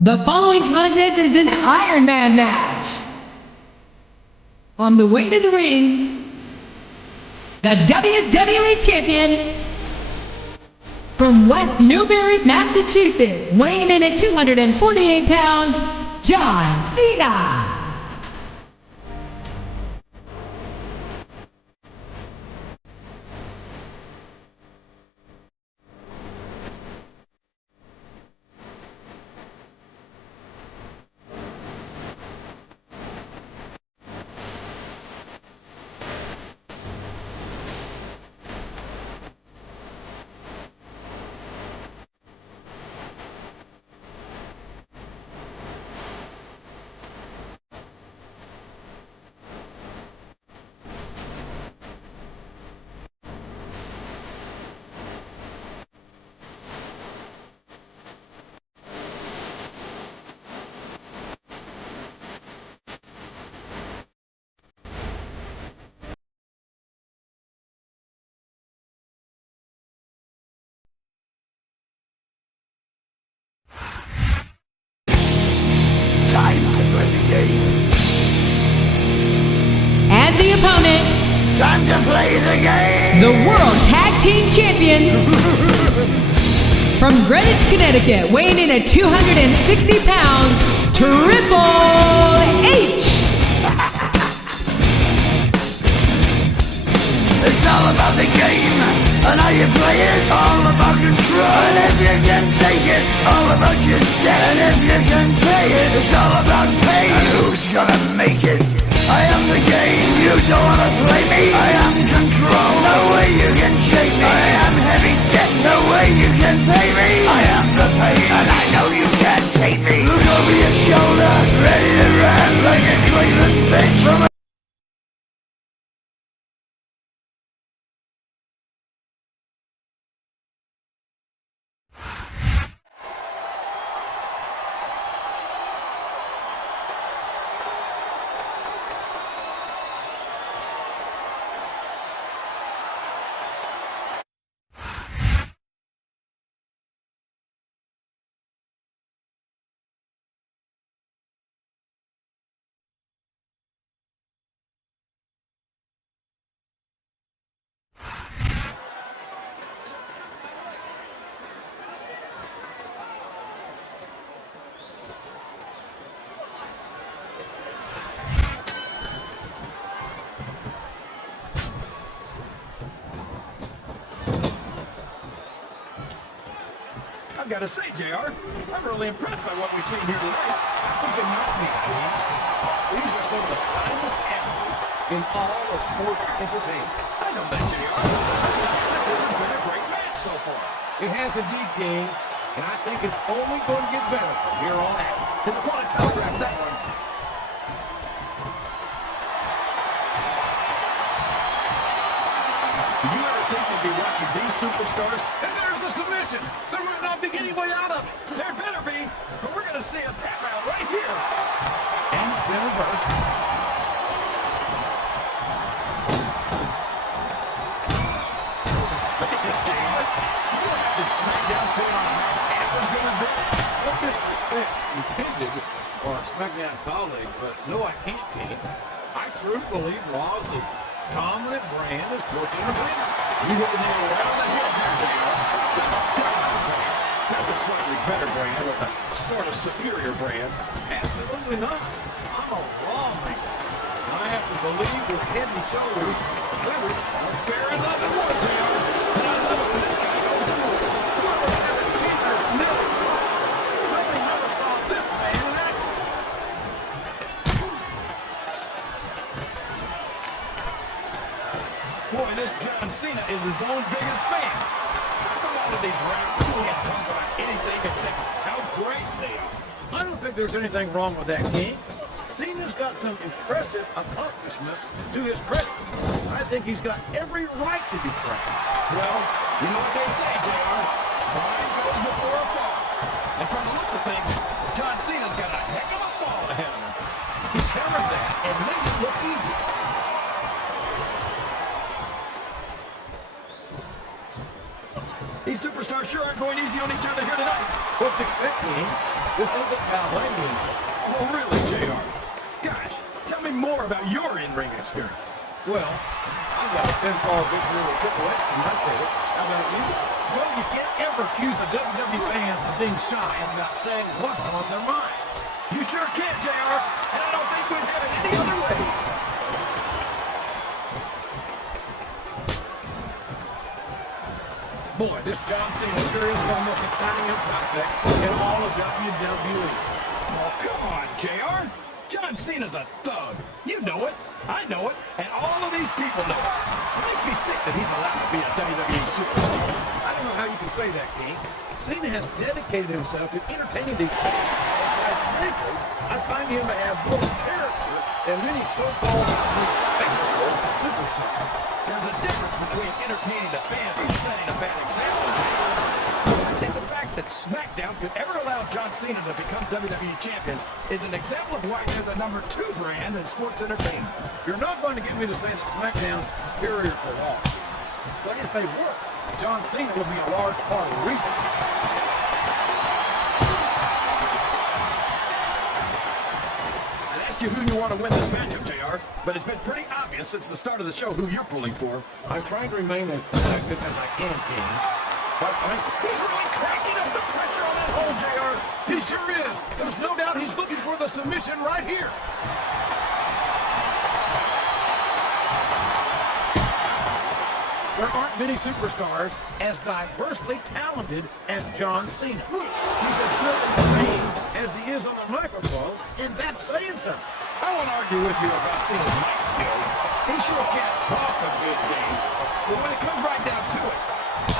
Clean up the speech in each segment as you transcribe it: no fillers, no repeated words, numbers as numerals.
The following contest is an Ironman match. On the way to the ring, the WWE Champion from West Newbury, Massachusetts, weighing in at 248 pounds, John Cena. Time to play the game. And the opponent, Time to play the game. the World Tag Team Champions from Greenwich, Connecticut, weighing in at 260 pounds, Triple H. It's all about the game and how you play it. All about control. And if you can take it, all about your debt. And if you can pay it, it's all about pay. And who's gonna make it? I am the game. You don't wanna play me. I am control. No way you can shake me. I am heavy debt. No way you can pay me. I am the pain, and I know you can't take me. Look over your shoulder, ready to run like a Cleveland bitch from a I've got to say, JR, I'm really impressed by what we've seen here today. Would you not be, King? These are some of the finest athletes in all of sports entertainment. I know that, JR. I'm just saying that this has been a great match so far. It has indeed, King, and I think it's only going to get better from here on out. His opponent telegraphed that one. Did you ever think you'd be watching these superstars? And there's the submission. There might not be any way out of it. There better be, but we're going to see a tap out right here. And it's been reversed. Look at this, JR. You don't have to SmackDown put on a match half as good as this. No disrespect intended for our SmackDown colleague, but no, I can't, King. I truly believe Raw is the dominant brand of sports entertainment. You hit the nail right on the head there, JR. The dominant brand. Not the slightly better brand or the sort of superior brand. Absolutely not. I'm a Raw man. I have to believe with head and shoulders better. That's fair enough and more, JR. And I love it when this guy goes to work. Whoever said that King is never possible. Somebody never saw this man in action. Boy, this John Cena is his own biggest fan. How come all of these rappers can't talk about anything except how great they are? I don't think there's anything wrong with that, King. Cena's got some impressive accomplishments to his credit. I think he's got every right to be proud. Well, you know what they say, JR. Pride goes before a fall. And from the looks of things, John Cena's got a heck of a fall ahead of him. He's hammered that and made it look easy. He's these superstars sure aren't going easy on each other here tonight. What to expect, King? This isn't ballet ring. Oh, really, JR? Gosh, tell me more about your in-ring experience. Well, I've got a pinfall victory with Triple X from my credit. How about you? Well, you can't ever accuse the WWE fans of being shy about saying what's on their minds. You sure can, JR, and I don't think we'd have it any other way. Boy, this John Cena sure is one of the most exciting prospects in all of WWE. Oh, come on, JR. John Cena's a thug. You know it. I know it. And all of these people know it. It makes me sick that he's allowed to be a WWE superstar. I don't know how you can say that, King. Cena has dedicated himself to entertaining these fans. Frankly, I find him to have more character than many so-called respectable superstars. There's a difference between entertaining the fans and setting a bad example. I think the fact that SmackDown could ever allow John Cena to become WWE champion is an example of why they're the #2 brand in sports entertainment. You're not going to get me to say that SmackDown's superior for Raw. But if they were, John Cena would be a large part of the reason. I'd ask you who you want to win this matchup, JR, but it's been pretty obvious since the start of the show who you're pulling for. I'm trying to remain as effective as I can, King. But He's really cranking up the pressure on that hole, JR. he sure is. There's no doubt he's looking for the submission right here. There aren't many superstars as diversely talented as John Cena. He's as good in the ring as he is on the microphone, and that's saying something. I won't argue with you about Cena's mic skills. He sure can't talk a good game. But when it comes right down to it,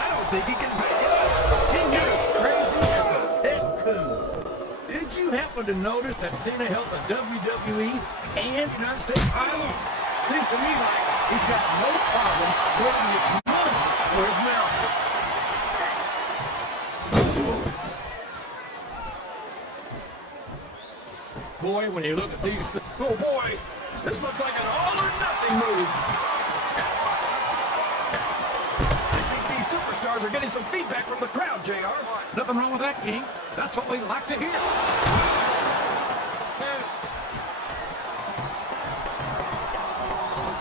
I don't think he can back it up. King is crazy as a pet coon. Did you happen to notice that Cena held the WWE and United States titles? Seems to me like he's got no problem putting his money where his mouth is. Boy, when you look at these... Oh boy, this looks like an all or nothing move. I think these superstars are getting some feedback from the crowd, JR. Nothing wrong with that, King. That's what we like to hear.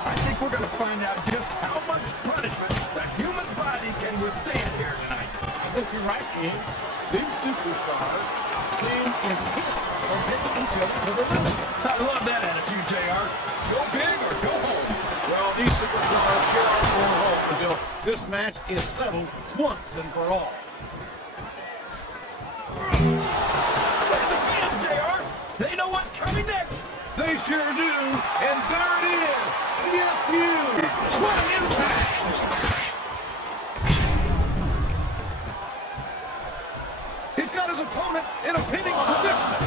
I think we're going to find out just how much punishment the human body can withstand here tonight. I think you're right, King. These superstars seem intent on taking each other to the limit. I love that attitude, JR. Go big or go home. Well, these superstars sure are going home until this match is settled once and for all. Look at the fans, JR. They know what's coming next. They sure do. And there it is. The feud. What an impact. He's got his opponent in a pinning predicament.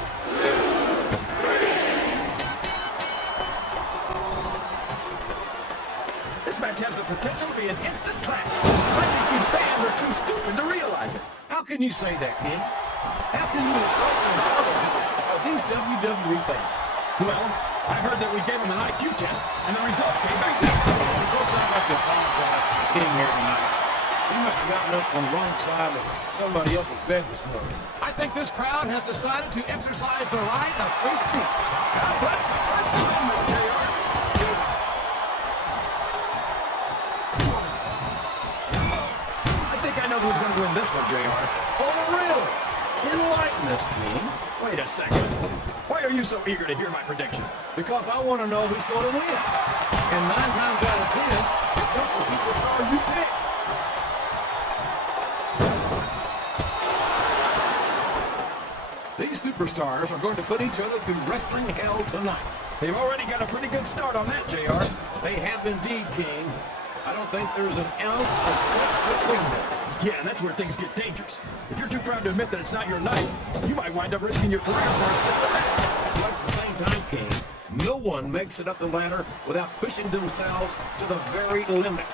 This match has the potential to be an instant classic. I think these fans are too stupid to realize it. How can you say that, King? How can you insult the intelligence of these WWE fans? Well, I heard that we gave them an IQ test, and the results came back. Folks, I'd like to apologize for King here tonight. He must have gotten up on the wrong side of somebody else's bed this morning. I think this crowd has decided to exercise the right of free speech. God bless the First Amendment, JR. I think I know who's going to win this one, JR. Oh, really? Enlighten us, King. Wait a second. Why are you so eager to hear my prediction? Because I want to know who's going to win. And 9 times out of 10, it's not the superstar you pick. These superstars are going to put each other through wrestling hell tonight. They've already got a pretty good start on that, JR. They have indeed, King. I don't think there's an ounce of fight between them. Yeah, that's where things get dangerous. If you're too proud to admit that it's not your night, you might wind up risking your career for a simple match. But at the same time, King, no one makes it up the ladder without pushing themselves to the very limit.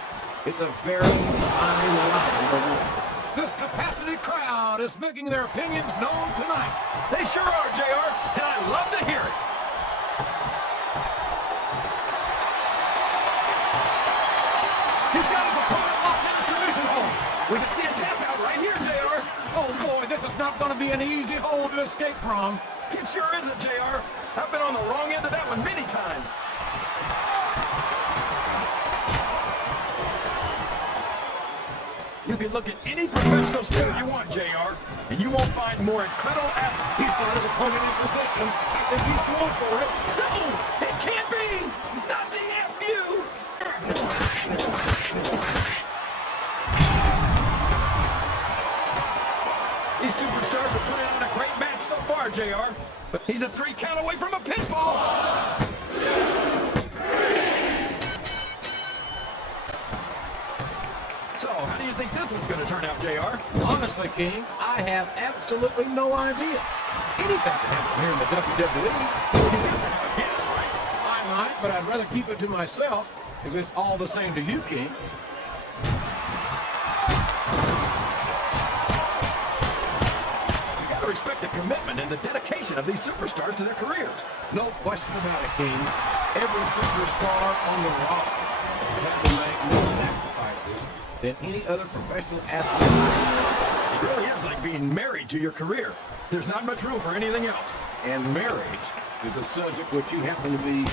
It's a very high line. This capacity crowd is making their opinions known tonight. They sure are, JR, and I love to hear it. He's got his opponent locked in a submission hold. We can see a tap out right this is not going to be an easy hole to escape from. It sure isn't, JR. I've been on the wrong end of that one many times. You can look at any professional sport you want, JR, and you won't find more incredible athletes. He's got his opponent in position. I think he's going for it. No, it can't be. Not the These superstars are putting on a great match so far, JR, but he's a 3 count away from a pinfall. So, how do you think this one's going to turn out, JR? Honestly, King, I have absolutely no idea. Anything can happen here in the WWE. Yes, right. I might, but I'd rather keep it to myself if it's all the same to you, King. You got to respect the commitment and the dedication of these superstars to their careers. No question about it, King. Every superstar on the roster has had to make more sacrifices than any other professional athlete. It really is like being married to your career. There's not much room for anything else. And marriage is a subject which you happen to be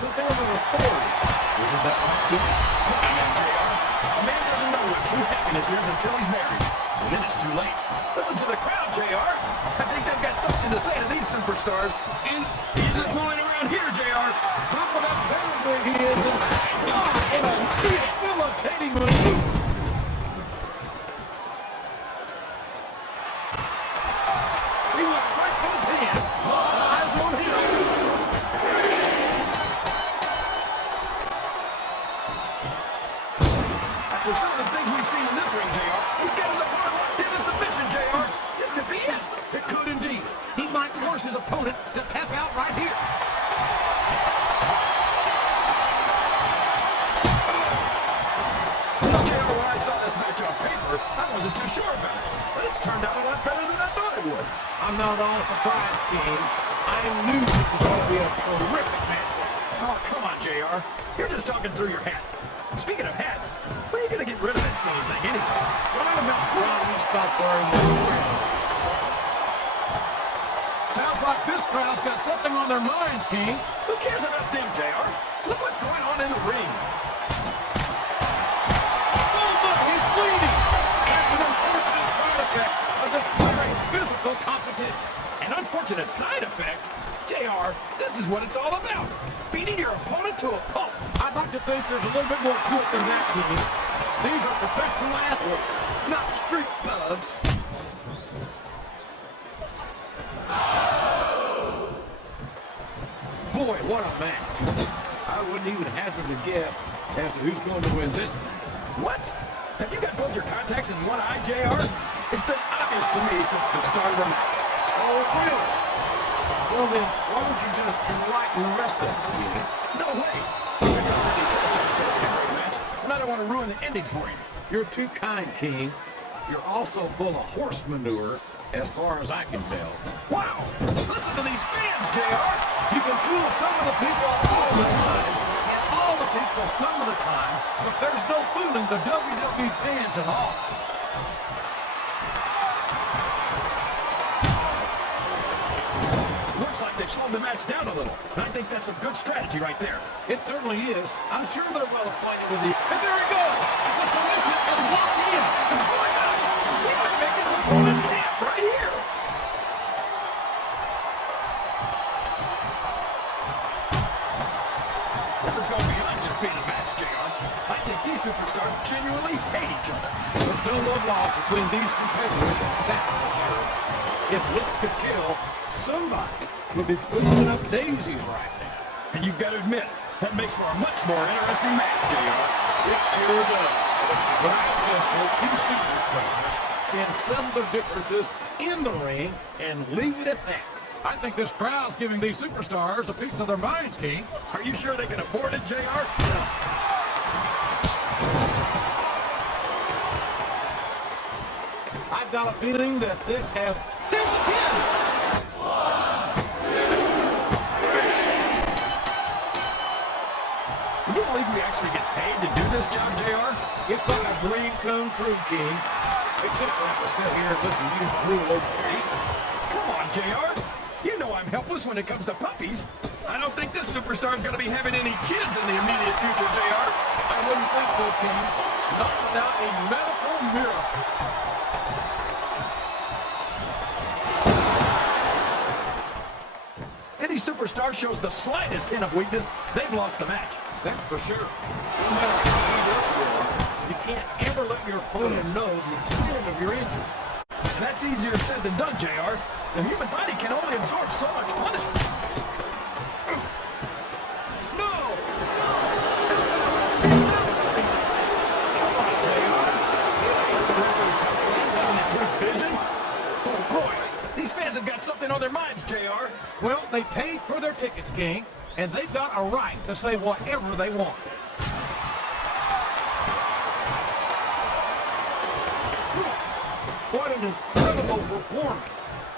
something of an authority. Isn't that right, King? Come on now, JR. A man doesn't know what true happiness is until he's married. And then it's too late. Listen to the crowd, JR. I think they've got something to say to these superstars. And he isn't fooling around here, JR. Look what a pedigree he is. And, oh, what a debilitating maneuver. He went straight for the pin. Eyes on him. After some of the things we've seen in this ring, JR, he's got his opponent locked in a submission, JR. This could be it. It could indeed. He might force his opponent to tap out right here. JR, when I saw this match on paper, I wasn't too sure about it. But it's turned out a lot better than I thought it would. I'm not at all surprised, King. I knew this was going to be a terrific match. Oh, come on, JR. You're just talking through your hat. Speaking of hats, when are you going to get rid of that silly thing anyway? Right about time we stop wearing the crown. Sounds like this crowd's got something on their minds, King. Who cares about them, JR? Look what's going on in the ring. Oh, look, he's bleeding. That's an unfortunate side effect of this very physical competition. An unfortunate side effect? JR, this is what it's all about. Beating your opponent to a pulp. I'd like to think there's a little bit more to it than that, King. These are professional athletes, not street thugs. Boy, what a match. I wouldn't even hazard a guess as to who's going to win this thing. What? Have you got both your contacts in one eye, JR? It's been obvious to me since the start of the match. Oh, really? Well then, why don't you just enlighten the rest of us, King? No way. I can already tell this is going to be a great match, and I don't want to ruin the ending for you. You're too kind, King. You're also full of horse manure, as far as I can tell. Wow! Listen to these fans, JR! You can fool some of the people all the time, and all the people some of the time, but there's no fooling the WWE fans at all. Looks like they've slowed the match down a little, and I think that's some good strategy right there. It certainly is. I'm sure they're well acquainted with the... And there he goes! The submission is locked in! Oh my gosh! He might make his opponent tap right here! This is going beyond just being a match, JR. I think these superstars genuinely hate each other. There's no love lost between these competitors, that's for sure. If looks could kill, somebody would be putting up daisies right now. And you've got to admit, that makes for a much more interesting match, JR. It sure does. But I just hope these superstars can settle their differences in the ring and leave it at that. I think this crowd's giving these superstars a piece of their minds, King. Are you sure they can afford it, JR? I've got a feeling that this has... There's the pin! Would you believe we actually get paid to do this job, JR? It's like a dream come true, King. Except for have to sit here and listen to you rule over me. Come on, JR. You know I'm helpless when it comes to puppies. I don't think this superstar's gonna be having any kids in the immediate future, JR. I wouldn't think so, King. Not without a medical miracle. Any superstar shows the slightest hint of weakness, they've lost the match. That's for sure. No matter how beat up you are, you can't ever let your opponent know the extent of your injuries. And that's easier said than done, JR. The human body can only absorb so much punishment. No! Come on, JR. Doesn't it have vision? Oh, boy. These fans have got something on their minds, JR. Well, they paid for their tickets, King, and they've got a right to say whatever they want. What an incredible performance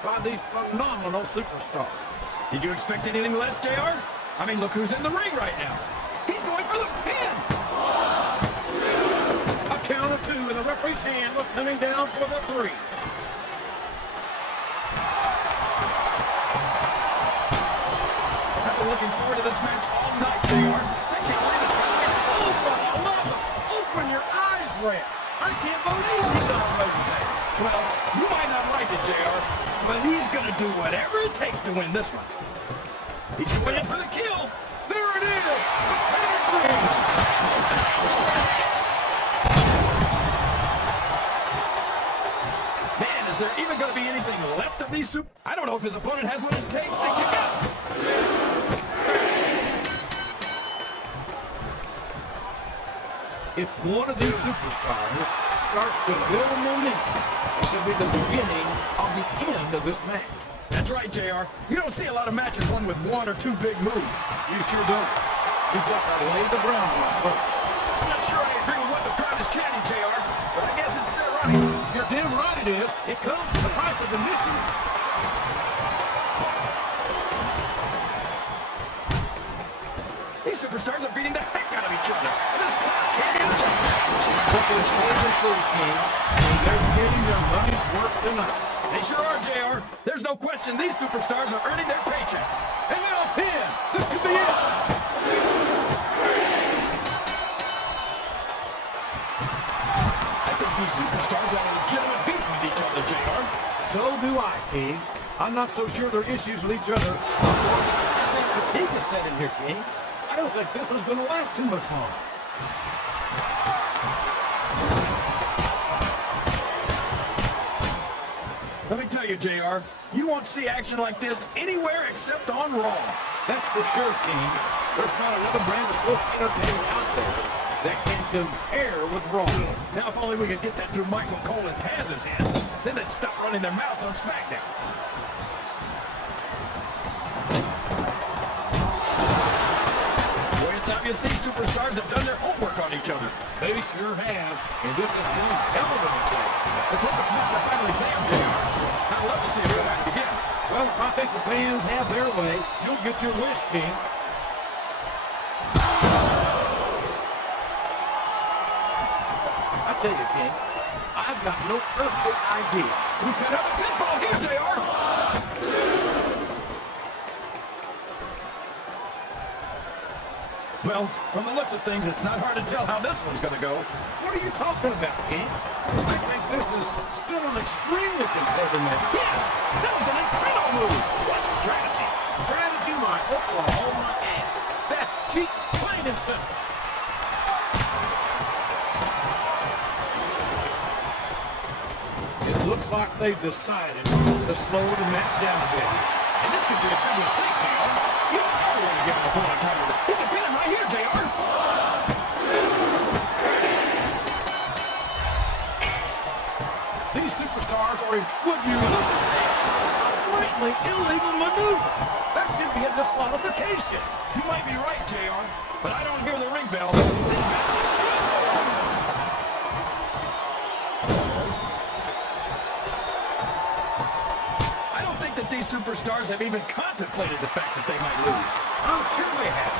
by these phenomenal superstars. Did you expect anything less, JR? I mean, look who's in the ring right now. He's going for the pin. A count of 2, and the referee's hand was coming down for the 3. I've been looking forward to this match all night, JR. I can't believe it's going to end. Open, 11! Open your eyes, Red! I can't believe he got away with that! Well, you might not like it, JR, but he's going to do whatever it takes to win this one. He's going in for the kill. There it is! The pedigree! Man, is there even going to be anything left of these super... I don't know if his opponent has what it takes to kick out. If one of these superstars starts to build momentum, it could be the beginning of the end of this match. That's right, JR. You don't see a lot of matches won with 1 or 2 big moves. You sure don't. You've got to lay the groundwork first. I'm not sure I agree with what the crowd is chanting, JR, but I guess it's their right. You're damn right it is. It comes at the price of admission. These superstars are beating the heck out of each other, and this crowd can't handle it. What they're playing the City King, and they're getting their money's worth tonight. They sure are, JR. There's no question these superstars are earning their paychecks. And now a pin. This could be it. I think these superstars have a legitimate beef with each other, JR. So do I, King. I'm not so sure their issues with each other. I think fatigue is set in here, King. I don't think this is going to last too much longer. Let me tell you, JR, you won't see action like this anywhere except on Raw. That's for sure, King. There's not another brand of sports entertainment out there that can compare with Raw. Now, if only we could get that through Michael Cole and Taz's hands, then they'd stop running their mouths on SmackDown. Boy, it's obvious these superstars have done their homework on each other. They sure have, and this is one hell of an example. Let's hope it's not the final exam, JR. I'd love to see it go back again. Well, I think the fans have their way. You'll get your wish, King. I tell you, King, I've got no earthly idea. We could have a pinfall here, JR. Well, from the looks of things, it's not hard to tell how this one's going to go. What are you talking about, King? I think this is still an extremely competitive match. Yes, that was an incredible move. What strategy? Strategy, my Oklahoma ass. That's cheap, plain and simple. It looks like they've decided to slow the match down a bit. And this could be a big mistake, JR. You don't ever want to give an opponent time to... He can pin him right here, JR. These superstars are in would you look at that? A blatantly illegal maneuver. That should be a disqualification. You might be right, JR, but I don't hear the ring bell. This match is still over. I don't think that these superstars have even contemplated the fact that they might lose. I'm sure they have.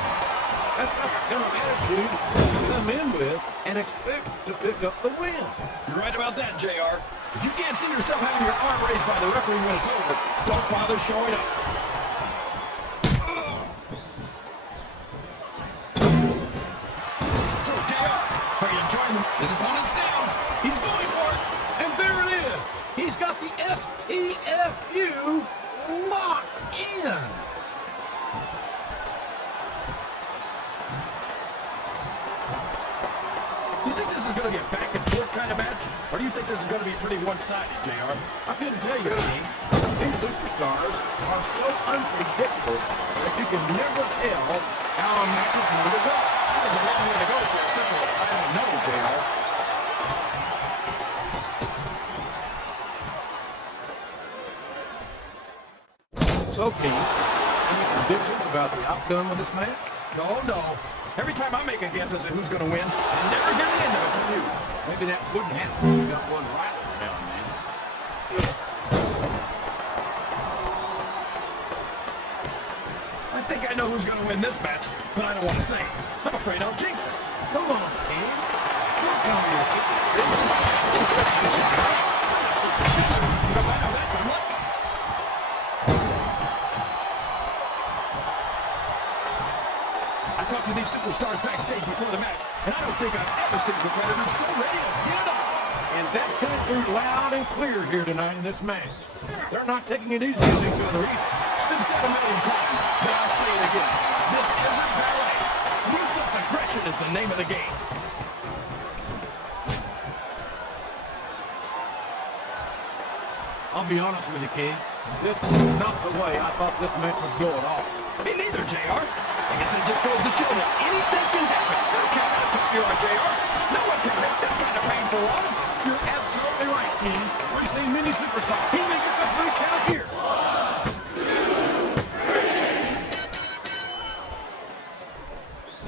That's not the kind of attitude you come in with and expect to pick up the win. You're right about that, JR. If you can't see yourself having your arm raised by the referee when it's over, don't bother showing up. So, JR, are you enjoying his opponent's down? He's going for it. And there it is. He's got the STFU locked in. Do you think this is going to be a back and forth kind of match? Or do you think this is going to be pretty one-sided, JR? I couldn't tell you, King. These superstars are so unpredictable that you can never tell how a match is going to go. There's a long way to go for a simple, I don't know, JR. So, King, any predictions about the outcome of this match? Oh, no. Every time I make a guess as to who's going to win, I never hear the end of it from you. Maybe that wouldn't happen if you got one right now and then. I think I know who's going to win this match, but I don't want to say it. I'm afraid I'll jinx it. Come on, King. Don't tell me your secret predictions. Superstition, because I know that's unlucky. I talked to these superstars backstage before the match, and I don't think I've ever seen competitors so ready to get it up. And that's coming through loud and clear here tonight in this match. They're not taking it easy on each other either. It's been said a million times, but I'll say it again. This isn't ballet. Ruthless aggression is the name of the game. I'll be honest with you, King. This is not the way I thought this match would go at all. Me neither, JR. I guess that just goes to show that anything can happen. I don't care how tough you are, JR. No one can take this kind of painful one. You're absolutely right, King. We've seen many superstars. He may get the 3 count here.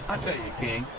I tell you, King,